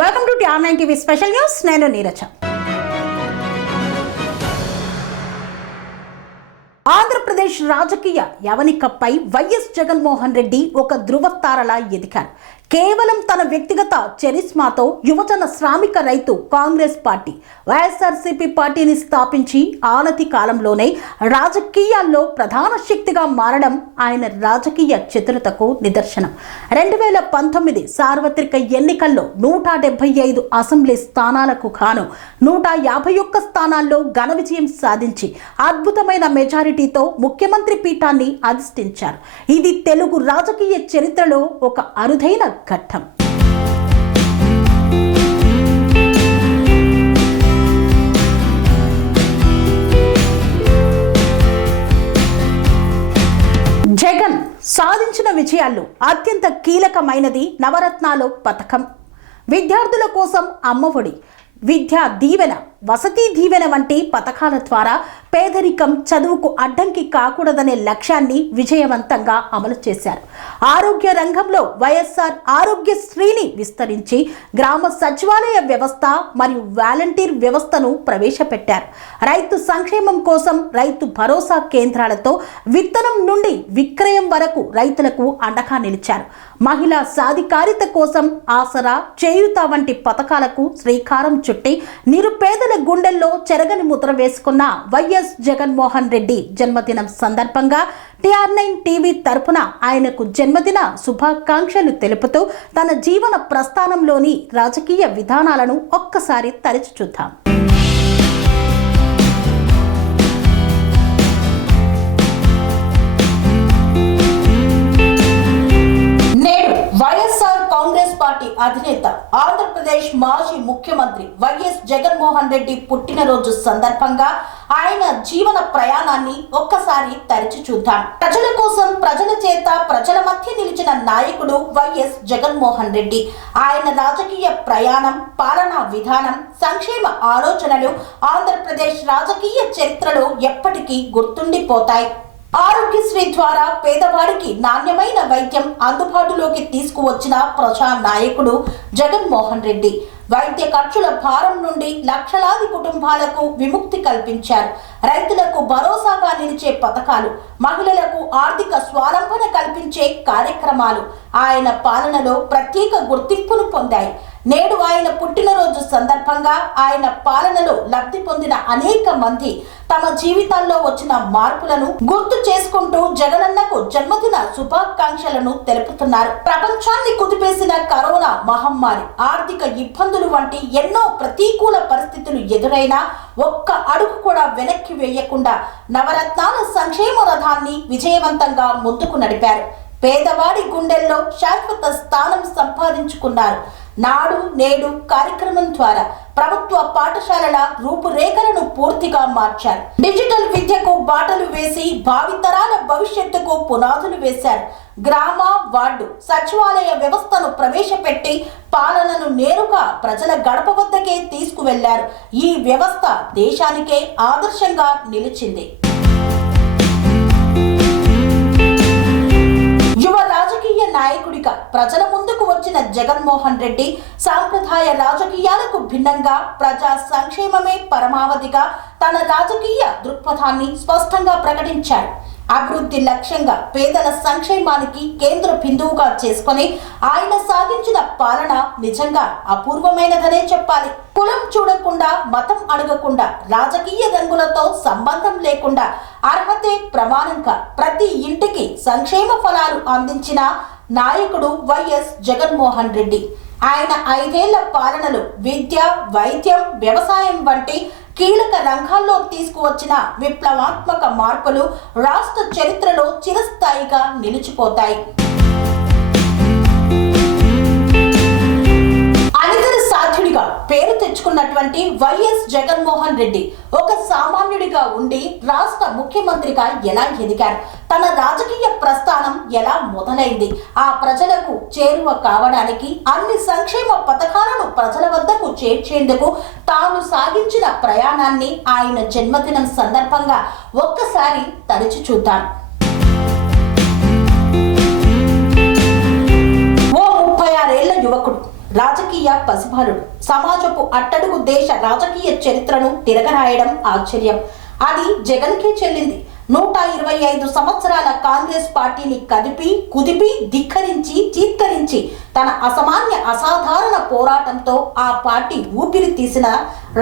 Welcome to TR9 TV special news. నేను నీరజ. ఆంధ్రప్రదేశ్ రాజకీయ యవనికపై YS Jaganmohan Reddy ఒక ధృవతారలా ఎదిగారు. కేవలం తన వ్యక్తిగత చరిస్మాతో యువజన శ్రామిక రైతు కాంగ్రెస్ పార్టీ వైఎస్ఆర్సీపీ పార్టీని స్థాపించి ఆనతి కాలంలోనే రాజకీయాల్లో ప్రధాన శక్తిగా మారడం ఆయన రాజకీయ చతురతకు నిదర్శనం. 2019 సార్వత్రిక ఎన్నికల్లో 175 అసెంబ్లీ స్థానాలకు గాను 151 స్థానాల్లో ఘన విజయం సాధించి అద్భుతమైన మెజారిటీతో ముఖ్యమంత్రి పీఠాన్ని అధిష్ఠించారు. ఇది తెలుగు రాజకీయ చరిత్రలో ఒక అరుదైన ఘట్టం. జగన్ సాధించిన విజయాల్లో అత్యంత కీలకమైనది నవరత్నాలు పథకం, విద్యార్థుల కోసం అమ్మఒడి, విద్యా దీవెన, వసతి దీవెన వంటి పథకాల ద్వారా పేదరికం చదువుకు అడ్డంకి కాకూడదనే లక్ష్యాన్ని విజయవంతంగా అమలు చేశారు. ఆరోగ్య రంగంలో వైఎస్ఆర్ ఆరోగ్యశ్రీని విస్తరించి గ్రామ సచివాలయ వ్యవస్థ మరియు వాలంటీర్ వ్యవస్థను ప్రవేశపెట్టారు. రైతు సంక్షేమం కోసం రైతు భరోసా కేంద్రాలతో విత్తనం నుండి విక్రయం వరకు రైతులకు అండగా నిలిచారు. మహిళా సాధికారిత కోసం ఆసరా, చేయూత వంటి పథకాలకు శ్రీకారం చుట్టి నిరుపేదల గుండెల్లో చెరగని ముద్ర వేసుకున్న వైఎస్ జగన్మోహన్ రెడ్డి జన్మదినం సందర్భంగా TR9 టీవీ తరపున ఆయనకు జన్మదిన శుభాకాంక్షలు తెలుపుతూ తన జీవన ప్రస్థానంలోని రాజకీయ విధానాలను ఒక్కసారి తరచి చూద్దాం. వైఎస్ఆర్ కాంగ్రెస్ పార్టీ అధినేత ఆంధ్రప్రదేశ్ మాజీ ముఖ్యమంత్రి వైఎస్ జగన్మోహన్ రెడ్డి పుట్టినరోజు సందర్భంగా ఆయన జీవన ప్రయాణాన్ని ఒక్కసారి తరిచి చూద్దాం. ప్రజల కోసం, ప్రజల చేత, ప్రజల మధ్య నిలిచిన నాయకుడు వైఎస్ జగన్మోహన్ రెడ్డి. ఆయన రాజకీయ ప్రయాణం, పాలనా విధానం, సంక్షేమ ఆలోచనలు ఆంధ్రప్రదేశ్ రాజకీయ చరిత్రలో ఎప్పటికీ గుర్తుండిపోతాయి. ఆరోగ్యశ్రీ ద్వారా పేదవాడికి నాణ్యమైన వైద్యం అందుబాటులోకి తీసుకువచ్చిన ప్రజా నాయకుడు జగన్మోహన్ రెడ్డి. వైద్య ఖర్చుల భారం నుండి లక్షలాది కుటుంబాలకు విముక్తి కల్పించారు. రైతులకు భరోసాగా నిలిచే పథకాలు, మహిళలకు ఆర్థిక స్వావలంబన కల్పించే కార్యక్రమాలు ఆయన పాలనలో ప్రత్యేక గుర్తింపును పొందాయి. నేడు ఆయన పుట్టినరోజు సందర్భంగా ఆయన పాలనలో లబ్ధి పొందిన అనేక మంది తమ జీవితాల్లో వచ్చిన మార్పులను గుర్తు చేసుకుంటూ జగనన్నకు జన్మదిన శుభాకాంక్షలను తెలుపుతున్నారు. ప్రపంచాన్ని కుదిపేసిన కరోనా మహమ్మారి, ఆర్థిక ఇబ్బందులు వంటి ఎన్నో ప్రతికూల పరిస్థితులు ఎదురైనా ఒక్క అడుగు కూడా వెనక్కి వేయకుండా నవరత్నాల సంక్షేమ రథాన్ని విజయవంతంగా ముందుకు నడిపారు. పేదవాడి గుండెల్లో శాశ్వత స్థానం సంపాదించుకున్నారు. నాడు నేడు కార్యక్రమం ద్వారా ప్రభుత్వ పాఠశాలల రూపురేఖలను పూర్తిగా మార్చారు. డిజిటల్ విద్యకు బాటలు వేసి భావితరాల భవిష్యత్తుకు పునాదులు వేశారు. గ్రామ, వార్డు సచివాలయ వ్యవస్థను ప్రవేశపెట్టి పాలనను నేరుగా ప్రజల గడప వద్దకే తీసుకువెళ్లారు. ఈ వ్యవస్థ దేశానికే ఆదర్శంగా నిలిచింది. యువ రాజకీయ నాయకుడిగా ప్రజల ముందుకు వచ్చిన జగన్మోహన్ రెడ్డి సాంప్రదాయ రాజకీయాలకు భిన్నంగా ప్రజా సంక్షేమమే పరమావధిగా తన రాజకీయ దృక్పథాన్ని స్పష్టంగా ప్రకటించారు. అభివృద్ధి లక్ష్యంగా పేదల సంక్షేమానికి కేంద్ర బిందువుగా చేసుకుని ఆయన సాగించిన పాలన నిజంగా అపూర్వమైనదనే చెప్పాలి. కులం చూడకుండా, మతం అడగకుండా, రాజకీయ రంగులతో సంబంధం లేకుండా అర్హతే ప్రమాణంగా ప్రతి ఇంటికి సంక్షేమ ఫలాలు అందించిన నాయకుడు వైఎస్ జగన్మోహన్ రెడ్డి. ఆయన 5 ఏళ్ల పాలనలో విద్య, వైద్యం, వ్యవసాయం వంటి కీలక రంగాల్లో తీసుకువచ్చిన విప్లవాత్మక మార్పులు రాష్ట్ర చరిత్రలో చిరస్థాయిగా నిలిచిపోతాయి. అనితర సాధ్యుడిగా పేరు తెచ్చుకున్నటువంటి వైఎస్ జగన్మోహన్ రెడ్డి ఒక సామాన్యుడిగా ఉండి రాష్ట్ర ముఖ్యమంత్రిగా ఎలా ఎదిగారు, తన రాజకీయ ప్రస్థానం ఎలా మొదలైంది, ఆ ప్రజలకు చేరువ కావడానికి అన్ని సంక్షేమ పథకాలను ప్రజల వద్దకు చేర్చేందుకు తాను సాగించిన ప్రయాణాన్ని ఆయన జన్మదినం సందర్భంగా ఒక్కసారి తరచి చూద్దాం. ఓ 36 ఏళ్ల యువకుడు రాజకీయ పసిబాలుడు. సమాజపు అట్టడుగు దేశ రాజకీయ చరిత్రను తిరగరాయడం ఆశ్చర్యం. అది జగన్కే చెల్లింది. 125 సంవత్సరాల కాంగ్రెస్ పార్టీని కుదిపి ధిక్కరించి చీత్కరించి తన అసాధారణ పోరాటంతో ఆ పార్టీ ఊపిరి తీసిన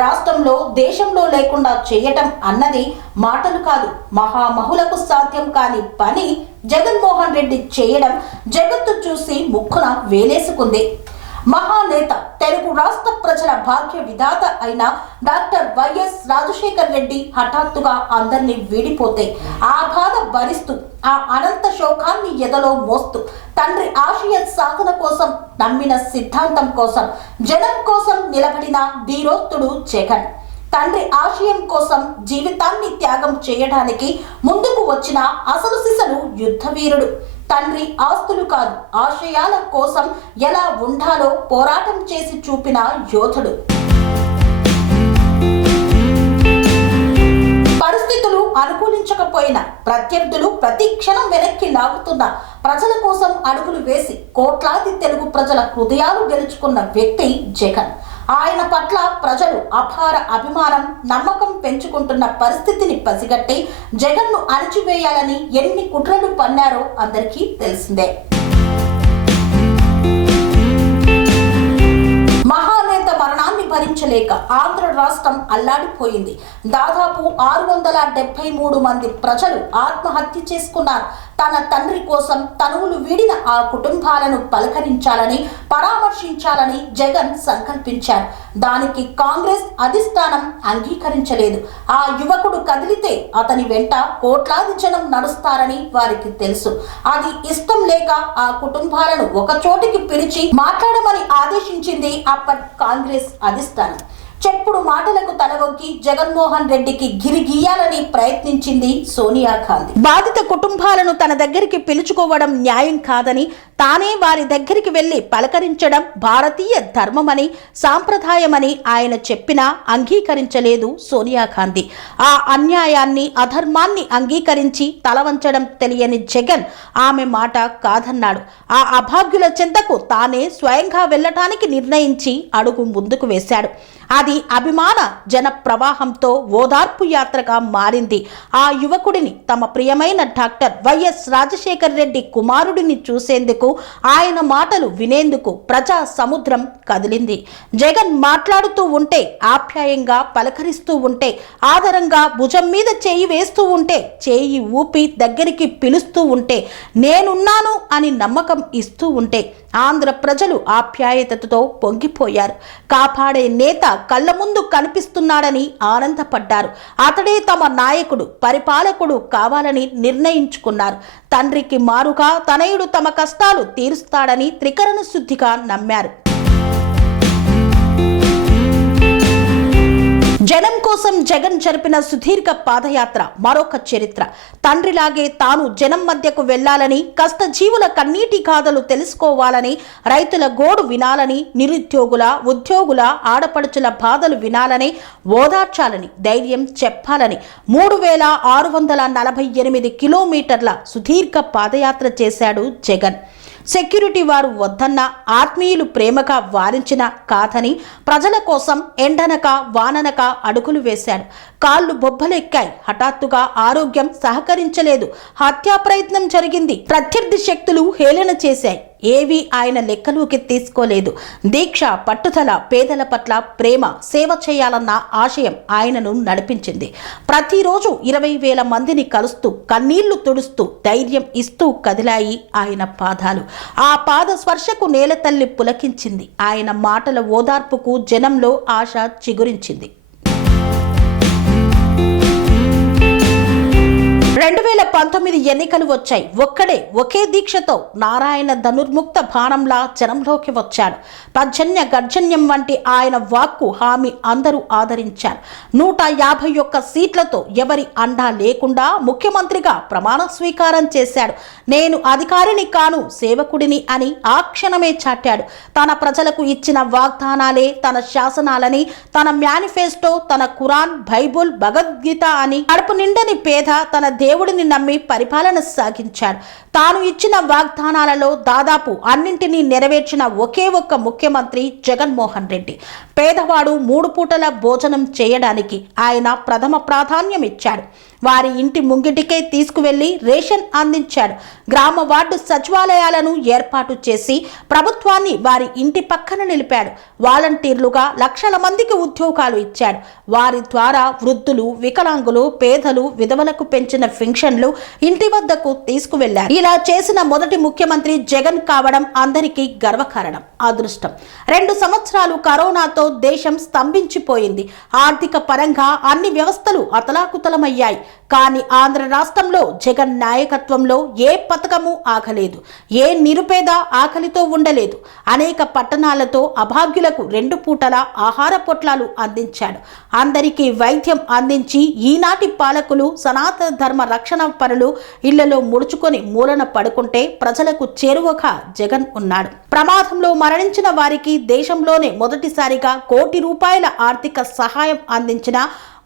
రాష్ట్రంలో దేశంలో లేకుండా చేయటం అన్నది మాటలు కాదు, మహామహులకు సాధ్యం కాని పని జగన్మోహన్ రెడ్డి చేయడం జగత్తు చూసి ముక్కున వేలేసుకుంది. మహానేత, తెలుగు రాష్ట్ర ప్రజల భాగ్య విధాత అయిన డాక్టర్ వైఎస్ రాజశేఖర్ రెడ్డి హఠాత్తుగా అందరినీ వీడిపోతే ఆ బాధ భరిస్తూ ఆ అనంత శోకాన్ని ఎదలో మోస్తూ తండ్రి ఆశయ సాధన కోసం, నమ్మిన సిద్ధాంతం కోసం, జనం కోసం నిలబడిన ధీరోక్తుడు జగన్. తండ్రి ఆశయం కోసం జీవితాన్ని త్యాగం చేయడానికి ముందుకు వచ్చిన అసలు సిసలు యుద్ధవీరుడు. తండ్రి ఆస్తులు కాదు, ఆశయాల కోసం ఎలా ఉండాలో పోరాటం చేసి చూపిన యోధుడు. పరిస్థితులు అనుకూలించకపోయినా, ప్రత్యర్థులు ప్రతి క్షణం వెనక్కి లాగుతున్న ప్రజల కోసం అడుగులు వేసి కోట్లాది తెలుగు ప్రజల హృదయాలు గెలుచుకున్న వ్యక్తి జగన్. ఆయన పట్ల ప్రజలు అపార అభిమానం, నమ్మకం పెంచుకుంటున్న పరిస్థితిని పసిగట్టి జగన్ను అణిచివేయాలని ఎన్ని కుట్రలు పన్నారో అందరికీ తెలిసిందే. మహానేత మరణాన్ని భరించలేక ఆంధ్ర రాష్ట్రం అల్లాడిపోయింది. దాదాపు 673 మంది ప్రజలు ఆత్మహత్య చేసుకున్నారు. తన తండ్రి కోసం తనువులు వీడిన ఆ కుటుంబాలను పలకరించాలని, పరామర్శించాలని జగన్ సంకల్పించారు. దానికి కాంగ్రెస్ అధిష్టానం అంగీకరించలేదు. ఆ యువకుడు కదిలితే అతని వెంట కోట్లాది జనం నడుస్తారని వారికి తెలుసు. అది ఇష్టం లేక ఆ కుటుంబాలను ఒక చోటికి పిలిచి మాట్లాడమని ఆదేశించింది అప్పటి కాంగ్రెస్ అధిష్టానం. చెప్పుడు మాటలకు తలవొగ్గి జగన్మోహన్ రెడ్డికి గిరిగీయాలని ప్రయత్నించింది సోనియా గాంధీ. బాధిత కుటుంబాలను తన దగ్గరికి పిలుచుకోవడం న్యాయం కాదని, తానే వారి దగ్గరికి వెళ్లి పలకరించడం భారతీయ ధర్మమని, సాంప్రదాయమని ఆయన చెప్పినా అంగీకరించలేదు సోనియా గాంధీ. ఆ అన్యాయాన్ని, అధర్మాన్ని అంగీకరించి తలవంచడం తెలియని జగన్ ఆమె మాట కాదన్నాడు. ఆ అభాగ్యుల చెంతకు తానే స్వయంగా వెళ్లటానికి నిర్ణయించి అడుగు ముందుకు వేశాడు. అది అభిమాన జన ప్రవాహంతో ఓదార్పు యాత్రగా మారింది. ఆ యువకుడిని తమ ప్రియమైన డాక్టర్ వైఎస్ రాజశేఖర్ రెడ్డి కుమారుడిని చూసేందుకు, ఆయన మాటలు వినేందుకు ప్రజా సముద్రం కదిలింది. జగన్ మాట్లాడుతూ ఉంటే, ఆప్యాయంగా పలకరిస్తూ ఉంటే, ఆదరంగా భుజం మీద చేయి వేస్తూ ఉంటే, చేయి ఊపి దగ్గరికి పిలుస్తూ ఉంటే, నేనున్నాను అని నమ్మకం ఇస్తూ ఉంటే ఆంధ్ర ప్రజలు ఆప్యాయతతో పొంగిపోయారు. కాపాడే నేత కళ్ళ ముందు కనిపిస్తున్నాడని ఆనందపడ్డారు. అతడే తమ నాయకుడు, పరిపాలకుడు కావాలని నిర్ణయించుకున్నారు. తండ్రికి మారుగా తనయుడు తమ కష్టాలు తీరుస్తాడని త్రికరణ శుద్ధిగా నమ్మారు. జనం కోసం జగన్ జరిపిన సుదీర్ఘ పాదయాత్ర మరొక చరిత్ర. తండ్రిలాగే తాను జనం మధ్యకు వెళ్లాలని, కష్టజీవుల కన్నీటి గాథలు తెలుసుకోవాలని, రైతుల గోడు వినాలని, నిరుద్యోగుల, ఉద్యోగుల, ఆడపడుచుల బాధలు వినాలని, ఓదార్చాలని, ధైర్యం చెప్పాలని 3648 కిలోమీటర్ల సుదీర్ఘ పాదయాత్ర చేశాడు జగన్. సెక్యూరిటీ వారు వద్దన్న, ఆత్మీయులు ప్రేమగా వారించిన కాదని ప్రజల కోసం ఎండనక వాననక అడుగులు వేశాడు. కాళ్ళు బొబ్బలెక్కాయి. హఠాత్తుగా ఆరోగ్యం సహకరించలేదు. హత్యా ప్రయత్నం జరిగింది. ప్రత్యర్థి శక్తులు హేళన చేశాయి. ఏవి ఆయన లెక్కలోకి తీసుకోలేదు. దీక్ష, పట్టుదల, పేదల పట్ల ప్రేమ, సేవ చేయాలన్న ఆశయం ఆయనను నడిపించింది. ప్రతిరోజు 20,000 మందిని కలుస్తూ, కన్నీళ్లు తుడుస్తూ, ధైర్యం ఇస్తూ కదిలాయి ఆయన పాదాలు. ఆ పాద స్పర్శకు నేలతల్లి పులకించింది. ఆయన మాటల ఓదార్పుకు జనంలో ఆశ చిగురించింది. 2019 ఎన్నికలు వచ్చాయి. ఒకే దీక్షతో నారాయణ ధనుర్ముక్త బాణంలా జనంలోకి వచ్చాడు. పర్జన్య గర్జన్యం వంటి ఆయన వాక్కు హామీ అందరూ ఆదరించారు. 151 సీట్లతో ఎవరి అండా లేకుండా ముఖ్యమంత్రిగా ప్రమాణ స్వీకారం చేశాడు. నేను అధికారిని కాను, సేవకుడిని అని ఆ క్షణమే చాటాడు. తన ప్రజలకు ఇచ్చిన వాగ్దానాలే తన శాసనాలని, తన మేనిఫెస్టో, తన ఖురాన్, బైబుల్, భగవద్గీత అని కడుపు నిండని పేద తన దేవుడు దేవుడిని నమ్మి పరిపాలన సాగించాడు. తాను ఇచ్చిన వాగ్దానాలలో దాదాపు అన్నింటినీ నెరవేర్చిన ఒకే ఒక్క ముఖ్యమంత్రి జగన్మోహన్ రెడ్డి. పేదవాడు 3 పూటల భోజనం చేయడానికి ఆయన ప్రథమ ప్రాధాన్యం ఇచ్చాడు. వారి ఇంటి ముంగిటికే తీసుకువెళ్లి రేషన్ అందించాడు. గ్రామ వార్డు సచివాలయాలను ఏర్పాటు చేసి ప్రభుత్వాన్ని వారి ఇంటి పక్కన నిలిపాడు. వాలంటీర్లుగా లక్షల మందికి ఉద్యోగాలు ఇచ్చాడు. వారి ద్వారా వృద్ధులు, వికలాంగులు, పేదలు, విధవలకు పెంచిన పెన్షన్లు ఇంటి వద్దకు తీసుకువెళ్లారు. ఇలా చేసిన మొదటి ముఖ్యమంత్రి జగన్ కావడం అందరికీ గర్వకారణం, అదృష్టం. 2 సంవత్సరాలు కరోనాతో దేశం స్తంభించిపోయింది. ఆర్థిక పరంగా అన్ని వ్యవస్థలు అతలాకుతలమయ్యాయి. కానీ ఆంధ్ర రాష్ట్రంలో జగన్ నాయకత్వంలో ఏ పథకము ఆగలేదు. ఏ నిరుపేద ఆకలితో ఉండలేదు. అనేక పట్టణాలతో అభాగ్యులకు 2 పూటల ఆహార పొట్లాలు అందించాడు. అందరికీ వైద్యం అందించి ఈనాటి పాలకులు సనాతన ధర్మ రక్షణ పరులు ఇళ్లలో ముడుచుకొని మూలన పడుకుంటే ప్రజలకు చేరువగా జగన్ ఉన్నాడు. ప్రమాదంలో మరణించిన వారికి దేశంలోనే మొదటిసారిగా ₹1 కోటి ఆర్థిక సహాయం అందించిన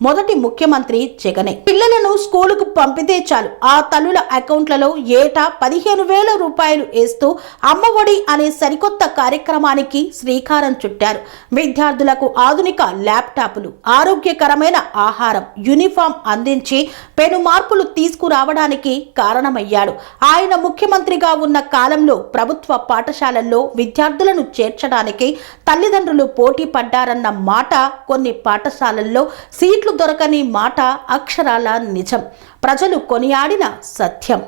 మొదటి ముఖ్యమంత్రి జగనే. పిల్లలను స్కూలుకు పంపితే చాలు ఆ తల్లుల అకౌంట్లలో ఏటా ₹15,000 వేస్తూ అమ్మఒడి అనే సరికొత్త కార్యక్రమానికి శ్రీకారం చుట్టారు. విద్యార్థులకు ఆధునిక ల్యాప్టాప్లు, ఆరోగ్యకరమైన ఆహారం, యూనిఫామ్ అందించి పెను మార్పులు తీసుకురావడానికి కారణమయ్యాడు. ఆయన ముఖ్యమంత్రిగా ఉన్న కాలంలో ప్రభుత్వ పాఠశాలల్లో విద్యార్థులను చేర్చడానికి తల్లిదండ్రులు పోటీ పడ్డారన్న మాట, కొన్ని పాఠశాలల్లో సీట్లు దొరకని మాట అక్షరాల నిజం. ప్రజలు కొనియాడిన సత్యం.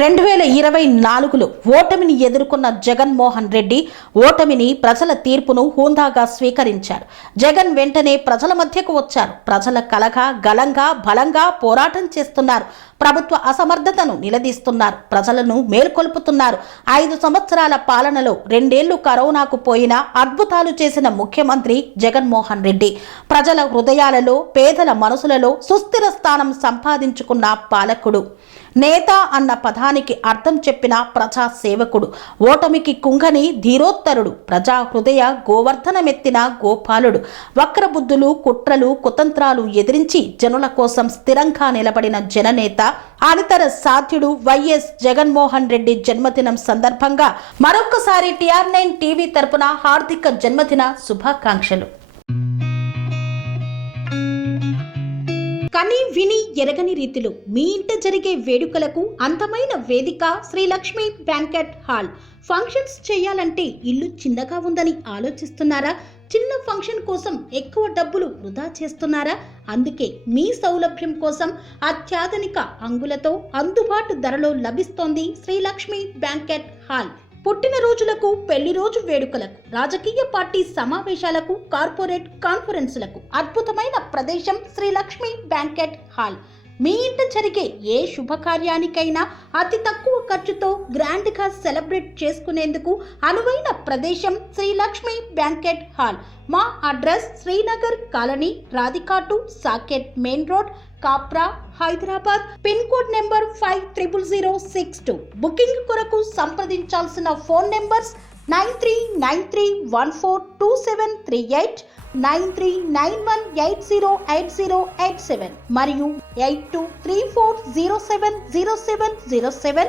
2024లో ఓటమిని ఎదుర్కొన్న జగన్మోహన్ రెడ్డి ఓటమిని, ప్రజల తీర్పును హుందాగా స్వీకరించారు. జగన్ వెంటనే ప్రజల మధ్యకు వచ్చారు. ప్రజల కలగా, గలంగా, బలంగా పోరాటం చేస్తున్నారు. ప్రభుత్వ అసమర్థతను నిలదీస్తున్నారు. ప్రజలను మేల్కొల్పుతున్నారు. 5 సంవత్సరాల పాలనలో 2 ఏళ్లు కరోనాకు పోయినా అద్భుతాలు చేసిన ముఖ్యమంత్రి జగన్మోహన్ రెడ్డి. ప్రజల హృదయాలలో, పేదల మనసులలో సుస్థిర స్థానం సంపాదించుకున్న పాలకుడు. నేత అన్న పదానికి అర్థం చెప్పిన ప్రజా సేవకుడు. ఓటమికి కుంగని ధీరోత్తరుడు. ప్రజా హృదయ గోవర్ధనమెత్తిన గోపాలుడు. వక్రబుద్ధులు, కుట్రలు, కుతంత్రాలు ఎదిరించి జనుల కోసం స్థిరంగా నిలబడిన జననేత, అనితర సాధ్యుడు వైఎస్ జగన్మోహన్ రెడ్డి జన్మదినం సందర్భంగా మరొక్కసారి TR9 టీవీ తరపున హార్దిక జన్మదిన శుభాకాంక్షలు. కని విని ఎరగని రీతిలో మీ ఇంట జరిగే వేడుకలకు అందమైన వేదిక Sri Lakshmi banquet hall. Functions చేయాలంటే ఇల్లు చిన్నగా ఉందని ఆలోచిస్తున్నారా? చిన్న ఫంక్షన్ కోసం ఎక్కువ డబ్బులు వృధా చేస్తున్నారా? అందుకే మీ సౌలభ్యం కోసం అత్యాధునిక అంగులతో అందుబాటు ధరలో లభిస్తోంది శ్రీ లక్ష్మి బ్యాంకెట్ హాల్. పుట్టినరోజులకు, పెళ్లి రోజు వేడుకలకు, రాజకీయ పార్టీ సమావేశాలకు, కార్పొరేట్ కాన్ఫరెన్సులకు అద్భుతమైన ప్రదేశం శ్రీ లక్ష్మి బ్యాంకెట్ హాల్. మీ ఇంట జరిగే ఏ శుభకార్యానికైనా అతి తక్కువ ఖర్చుతో గ్రాండ్గా సెలబ్రేట్ చేసుకునేందుకు అనువైన ప్రదేశం శ్రీ లక్ష్మి బ్యాంకెట్ హాల్. మా అడ్రస్ శ్రీనగర్ కాలనీ, రాధికాటు, Saket main road, Kapra, Hyderabad. Pin code number 500062. Booking కొరకు సంప్రదించాల్సిన ఫోన్ నెంబర్స్ 9393142738, 9391808087 మరియు 8234070707.